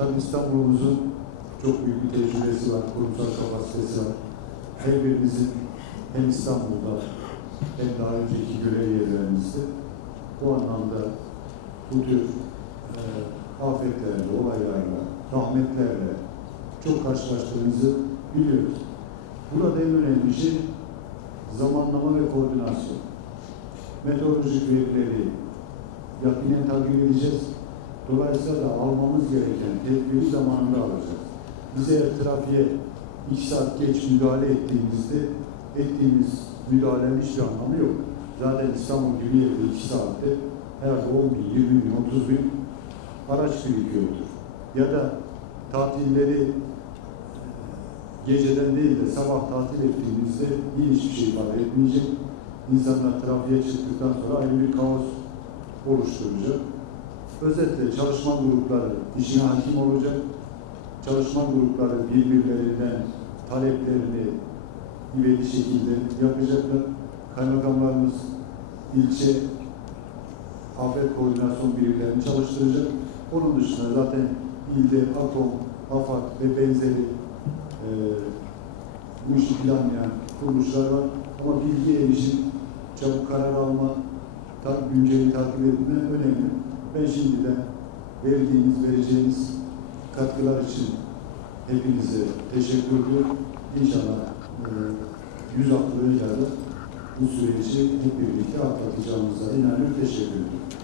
Tabii İstanbul'umuzun çok büyük bir tecrübesi var, kurumsal kapasitesi var. Her birimizin hem İstanbul'da hem daha önceki görev yerlerimizde bu anlamda bu tür e, afetlerle, olaylarla, rahmetlerle çok karşılaştığımızı biliyoruz. Burada en önemli şey zamanlama ve koordinasyon. Meteorolojik verileri yakinen takip edeceğiz. Dolayısıyla da almamız gereken tedbiri zamanında alacağız. Bize eğer trafiğe iki saat geç müdahale ettiğimizde ettiğimiz müdahalenin hiçbir anlamı yok. Zaten İstanbul gibi yerde iki saatte herhalde 10 bin, 20 bin, 30 bin araç birikiyordur. Ya da tatilleri geceden değil de sabah tatil ettiğimizde yine hiçbir şey ifade etmeyecek. İnsanlar trafiğe çıktıktan sonra ayrı bir kaos oluşturacak. Özetle çalışma grupları işine hakim olacak. Çalışma grupları birbirlerinden taleplerini ivedi şekilde yapacaklar. Kaymakamlarımız ilçe afet koordinasyon birimlerini çalıştıracak. Onun dışında zaten ilde ATOM, AFAD ve benzeri e, bu işi planlayan kuruluşlar var. Ama bilgi erişim, çabuk karar alma, ta, günceli takip etme önemli. Ben şimdiden verdiğiniz, vereceğiniz katkılar için hepinize teşekkür ediyorum. İnşallah e, yüz da bu süreci hep birlikte atlatacağımıza inanıyorum. Teşekkür ediyorum.